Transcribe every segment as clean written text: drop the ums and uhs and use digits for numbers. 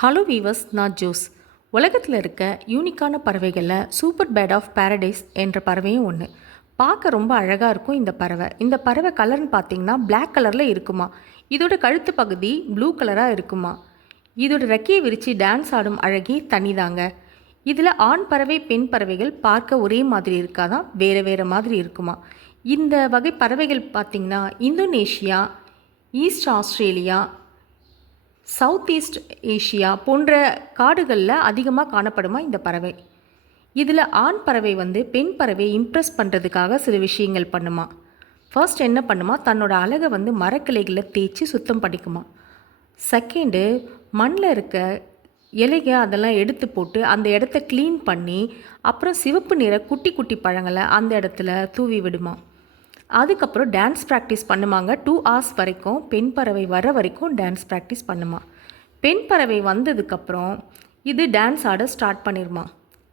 Hello viewers, நான் Jose. உலகத்தில் இருக்க யூனிக்கான பறவைகளில் சூப்பர் பேர்ட் ஆஃப் பாரடைஸ் என்ற பறவையும் ஒன்று. பார்க்க ரொம்ப அழகாக இருக்கும் இந்த பறவை கலர்னு பார்த்தீங்கன்னா பிளாக் கலரில் இருக்குமா. இதோட கழுத்து பகுதி ப்ளூ கலராக இருக்குமா. இதோட ரெக்கையை விரித்து டான்ஸ் ஆடும் அழகே தனிதாங்க. இதில் ஆண் பறவை பெண் பறவைகள் பார்க்க ஒரே மாதிரி இருக்காதான், வேறு வேறு மாதிரி இருக்குமா. இந்த வகை பறவைகள் பார்த்திங்கன்னா Indonesia, east Australia, south east Asia போன்ற காடுகளில் அதிகமாக காணப்படுமா இந்த பறவை. இதில் ஆண் பறவை பெண் பறவையை இம்ப்ரெஸ் பண்ணுறதுக்காக சில விஷயங்கள் பண்ணுமா. ஃபர்ஸ்ட் என்ன பண்ணுமா, தன்னோட அழகை மரக்கிளைகளை தேய்ச்சி சுத்தம் பண்ணிக்குமா. செகண்டு, மண்ணில் இருக்க இலைக அதெல்லாம் எடுத்து போட்டு அந்த இடத்த க்ளீன் பண்ணி அப்புறம் சிவப்பு நிற குட்டி குட்டி பழங்களை அந்த இடத்துல தூவி விடுமா. அதுக்கப்புறம் டான்ஸ் ப்ராக்டிஸ் பண்ணுமாங்க. 2 hours வரைக்கும் பெண் பறவை வர வரைக்கும் டான்ஸ் ப்ராக்டிஸ் பண்ணுமா. பெண் பறவை வந்ததுக்கப்புறம் இது டான்ஸ் ஆட ஸ்டார்ட் பண்ணிடுமா.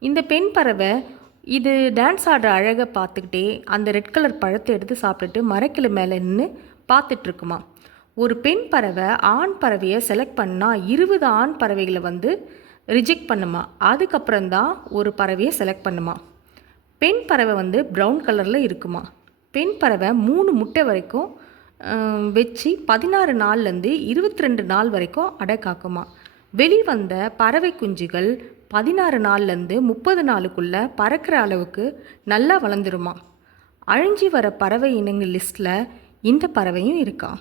இந்த பெண் பறவை இது டான்ஸ் ஆடுற அழகை பார்த்துக்கிட்டே அந்த ரெட் கலர் பழத்தை எடுத்து சாப்பிட்டுட்டு மரக்கிளை மேலே நின்று பார்த்துட்ருக்குமா. ஒரு பெண் பறவை ஆண் பறவையை செலக்ட் பண்ணால் 20 ஆண் பறவைகளை ரிஜெக்ட் பண்ணுமா. அதுக்கப்புறம்தான் ஒரு பறவையை செலக்ட் பண்ணுமா. பெண் பறவை ப்ரௌன் கலரில் இருக்குமா. பெண் பறவை 3 முட்டை வரைக்கும் வச்சு 16 நாள்லேருந்து 22 நாள் வரைக்கும் அடை காக்குமா. வெளிவந்த பறவை குஞ்சுகள் 16 நாள்லேருந்து 30 நாளுக்குள்ளே பறக்கிற அளவுக்கு நல்லா வளர்ந்துருமா. அழிஞ்சி வர பறவை இனங்கள் லிஸ்ட்டில் இந்த பறவையும் இருக்கா.